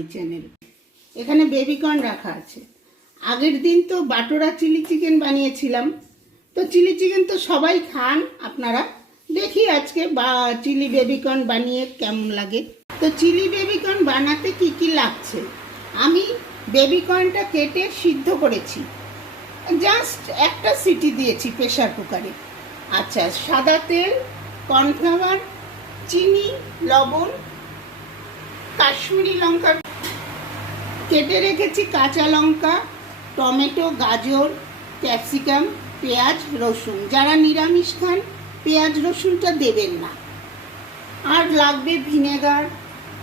My channel. এখানে baby corn রাখা আছে। আগের দিন তো বাটোরা চিলি চিকেন বানিয়েছিলাম, তো চিলি চিকেন তো সবাই খান আপনারা। দেখি আজকে চিলি বেবিকর্ন বানিয়ে কেমন লাগে। তো চিলি বেবিকর্ন বানাতে কি কি লাগছে, আমি বেবিকর্নটা কেটে সিদ্ধ করেছি, জাস্ট একটা সিটি দিয়েছি প্রেশার কুকারে। আচ্ছা, সাদা তেল, কর্নফ্লাওয়ার, চিনি, লবণ, কাশ্মীরি লঙ্কা কেটে রেখেছি, কাঁচা লঙ্কা, টমেটো, গাজর, ক্যাপসিকাম, পেঁয়াজ, রসুন। যারা নিরামিষ খান পেঁয়াজ রসুনটা দেবেন না। আর লাগবে vinegar,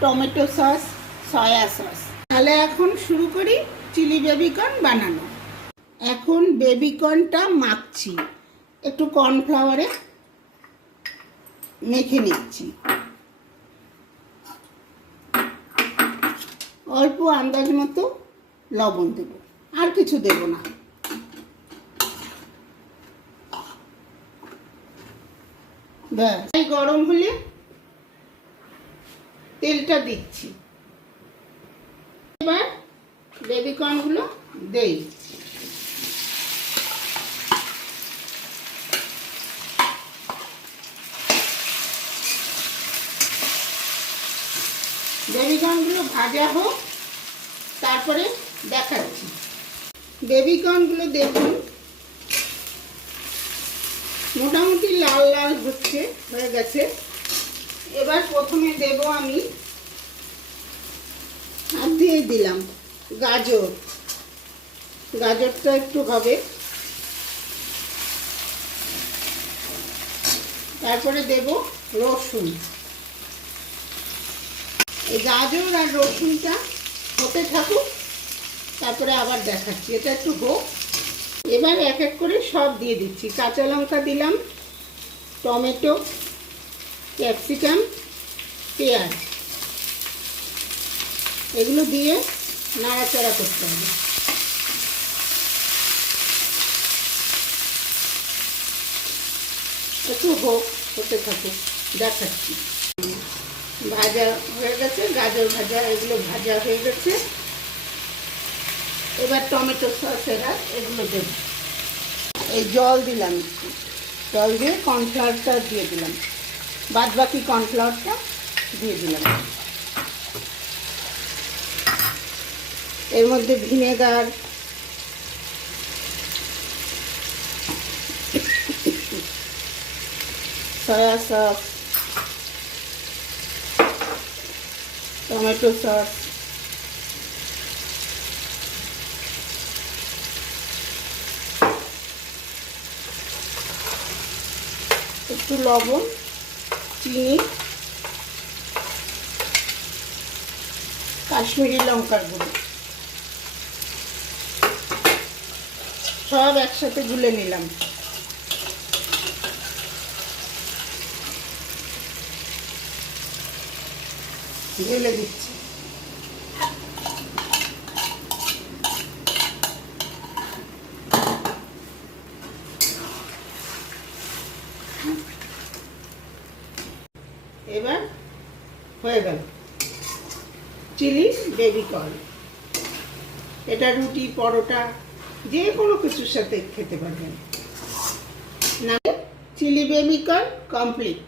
tomato sauce, soya sauce. তাহলে এখন শুরু করি চিলি বেবিকর্ন বানানো। এখন বেবিকর্নটা মাখছি, একটু কর্নফ্লাওয়ারে মেখে নিচ্ছি। অল্প আন্দাজ মতো লবণ দেব, আর কিছু দেব না। ব্যাস, গরম হলে তেলটা দিচ্ছি। এবার বেবিকর্নগুলো দেই। বেবিকর্নগুলো ভাজা হোক, তারপরে দেখাচ্ছি। বেবিকর্নগুলো দেখুন মোটামুটি লাল লাল হয়ে গেছে। এবার প্রথমে দেব আমি, হাত দিয়ে দিলাম গাজর। গাজরটা একটু হবে, তারপরে দেব রসুন। এই গাজর আর রসুনটা হতে থাকুক, তারপরে আবার দেখাচ্ছি। এটা একটু হোক। এবার এক এক করে সব দিয়ে দিচ্ছি। কাঁচা লঙ্কা দিলাম, টমেটো, ক্যাপসিকাম, পেঁয়াজ, এগুলো দিয়ে নাড়াচাড়া করতে হবে। একটু হোক, হতে থাকুক, দেখাচ্ছি। ভাজা হয়ে গেছে, গাজর ভাজা, এগুলো ভাজা হয়ে গেছে। এবার টমেটো সস এগুলো দেব। এই জল দিলাম, একটু জল দিয়ে কর্নফ্লাওয়ারটা দিয়ে দিলাম, বাদ বাকি কর্নফ্লাওয়ারটা দিয়ে দিলাম। এর মধ্যে vinegar, soya sauce, tomato sauce, একটু লবণ, চিনি, কাশ্মীরি লঙ্কার গুঁড়ো, সব একসাথে গুলে নিলাম। ঢেলে দিচ্ছি। এবার হয়ে গেল চিলি বেবিকর্ন। এটা রুটি, পরোটা, যে কোনো কিছুর সাথে খেতে পারবেন। না, চিলি বেবিকর্ন কমপ্লিট।